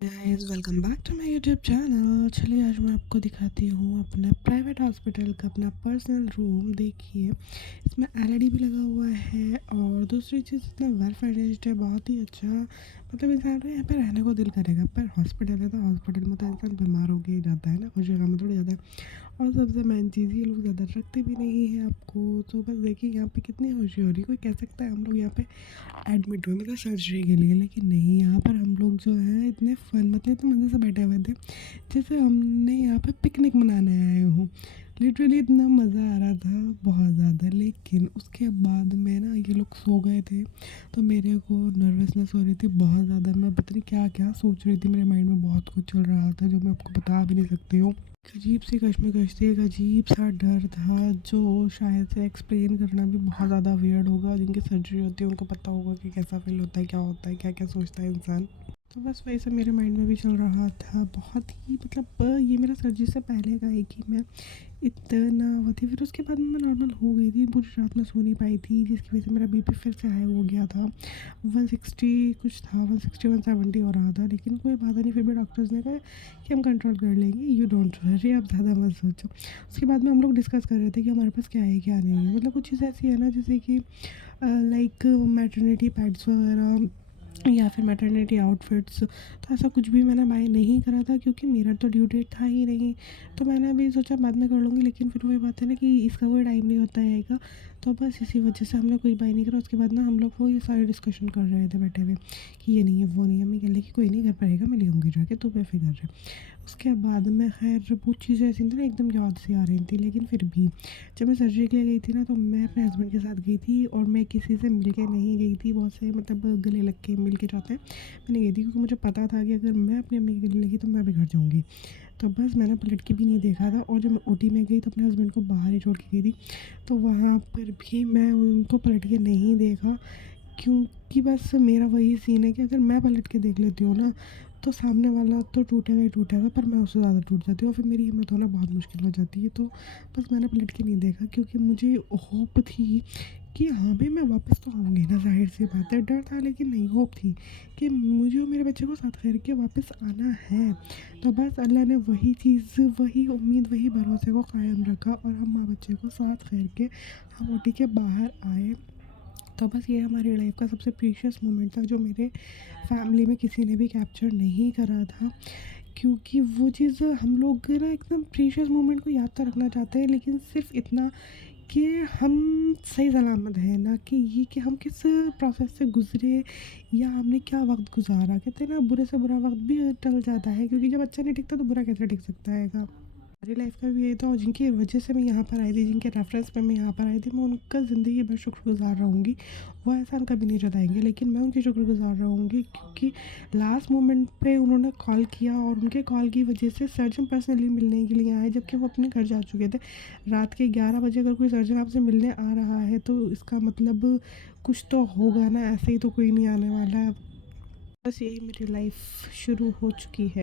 Guys welcome back to my YouTube channel. चलिए आज मैं आपको दिखाती हूँ अपना प्राइवेट हॉस्पिटल का अपना पर्सनल रूम। देखिए इसमें एलईडी भी लगा हुआ है और दूसरी चीज़ इतना वेल फर्निश्ड है, बहुत ही अच्छा। मतलब इंसान को यहाँ पे रहने को दिल करेगा। पर हॉस्पिटल है तो हॉस्पिटल में तो इंसान बीमार होके ही जाता है ना, उस जगह में थोड़ी जाता है। और सबसे मेन चीज़ ये लोग ज़्यादा रखते भी नहीं है आपको। तो बस देखिए यहाँ पे कितनी खुशी हो रही है। कोई कह सकता है हम लोग यहाँ पे एडमिट हुए मतलब सर्जरी के लिए, लेकिन नहीं, यहाँ पर हम लोग जो है इतने फन मतलब इतने मज़े से बैठे हुए थे जैसे हमने यहाँ पे पिकनिक मनाने आए हूँ। लिटरली इतना मज़ा आ रहा था, बहुत ज़्यादा। लेकिन उसके बाद में ना ये लोग सो गए थे तो मेरे को नर्वसनेस हो रही थी बहुत ज़्यादा। मैं पता नहीं क्या क्या सोच रही थी, मेरे माइंड में बहुत कुछ चल रहा था जो मैं आपको बता भी नहीं सकती हूँ। एक अजीब सी कश्मकश थी, एक अजीब सा डर था जो शायद से एक्सप्लेन करना भी बहुत ज़्यादा वियर्ड होगा। जिनकी सर्जरी होती है उनको पता होगा कि कैसा फील होता है, क्या होता है, क्या क्या सोचता है इंसान। तो बस वही सब मेरे माइंड में भी चल रहा था। बहुत ही मतलब ये मेरा सर्जरी से पहले का है कि मैं इतना वो थी। फिर उसके बाद मैं नॉर्मल हो गई थी, पूरी रात में सो नहीं पाई थी जिसकी वजह से मेरा बीपी फिर से हाई हो गया था। 160 कुछ था, 160 170 हो रहा था। लेकिन कोई बात नहीं, फिर भी डॉक्टर्स ने कहा कि हम कंट्रोल कर लेंगे, यू डोंट वरी, आप ज़्यादा मत सोचो। उसके बाद में हम लोग डिस्कस कर रहे थे कि हमारे पास क्या है क्या नहीं है। मतलब कुछ चीज़ ऐसी है ना जैसे कि लाइक मैटरनिटी पैड्स वगैरह या फिर मैटरनिटी आउटफिट्स। तो ऐसा कुछ भी मैंने बाय नहीं करा था क्योंकि मेरा तो ड्यू डेट था ही नहीं। तो मैंने अभी सोचा बाद में कर लूँगी, लेकिन फिर वही बात है ना कि इसका कोई टाइम नहीं होता है। तो बस इसी वजह से हमने कुछ बाय नहीं करा। उसके बाद ना हम लोग वो ये सारे डिस्कशन कर रहे थे बैठे हुए कि ये नहीं है वो नहीं है। मैं कह रही कि कोई नहीं, घर पर रहेगा, मैं ले आऊँगी जाके, तो बेफिक्र रहे। उसके बाद में खैर वो चीज़ें ऐसी थी ना एकदम याद सी आ रही थी। लेकिन फिर भी जब मैं सर्जरी के लिए गई थी ना तो मैं अपने हस्बैंड के साथ गई थी और मैं किसी से मिल के नहीं गई थी। बहुत से मतलब गले लग के मिल के जाते हैं, मैंने गई थी क्योंकि मुझे पता था कि अगर मैं अपनी अम्मी के गले लगी तो मैं भी घर जाऊँगी। तो बस मैंने पलट के भी नहीं देखा था। और जब मैं ओटी में गई तो अपने हस्बैंड को बाहर ही छोड़ के गई थी। तो वहाँ पर भी मैं उनको पलट के नहीं देखा क्योंकि बस मेरा वही सीन है कि अगर मैं पलट के देख लेती हूँ ना तो सामने वाला तो टूटेगा ही टूटेगा, पर मैं उससे ज़्यादा टूट जाती हूँ और फिर मेरी हिम्मत होना बहुत मुश्किल हो जाती है। तो बस मैंने पलट के नहीं देखा क्योंकि मुझे होप थी कि हाँ भाई मैं वापस तो आऊँगी ना, ज़ाहिर सी बात है। डर था लेकिन नहीं, होप थी कि मुझे और मेरे बच्चे को साथ कर के वापस आना है। तो बस अल्लाह ने वही चीज़, वही उम्मीद, वही भरोसे को कायम रखा और हम माँ बच्चे को साथ कर के हम ओटी के बाहर आए। तो बस ये हमारी लाइफ का सबसे प्रीशियस मोमेंट था जो मेरे फैमिली में किसी ने भी कैप्चर नहीं करा था। क्योंकि वो चीज़ हम लोग ना एकदम प्रीशियस मोमेंट को याद तो रखना चाहते हैं, लेकिन सिर्फ इतना कि हम सही सलामत हैं, ना कि ये कि हम किस प्रोसेस से गुजरे या हमने क्या वक्त गुजारा। कहते हैं ना बुरे से बुरा वक्त भी टल जाता है, क्योंकि जब अच्छा नहीं टिकता तो बुरा कैसे टिक सकता है। मेरी लाइफ का भी यही था और जिनकी वजह से मैं यहाँ पर आई थी, जिनके रेफरेंस पे मैं यहाँ पर आई थी, मैं उनका ज़िंदगी भर शुक्रगुज़ार रहूँगी। वो एहसान कभी नहीं जताएँगे, लेकिन मैं उनकी शुक्रगुज़ार रहूँगी क्योंकि लास्ट मोमेंट पे उन्होंने कॉल किया और उनके कॉल की वजह से सर्जन पर्सनली मिलने के लिए आए, जबकि वो अपने घर जा चुके थे। रात के 11 बजे अगर कोई सर्जन आपसे मिलने आ रहा है तो इसका मतलब कुछ तो होगा ना, ऐसे ही तो कोई नहीं आने वाला है। बस यही मेरी लाइफ शुरू हो चुकी है।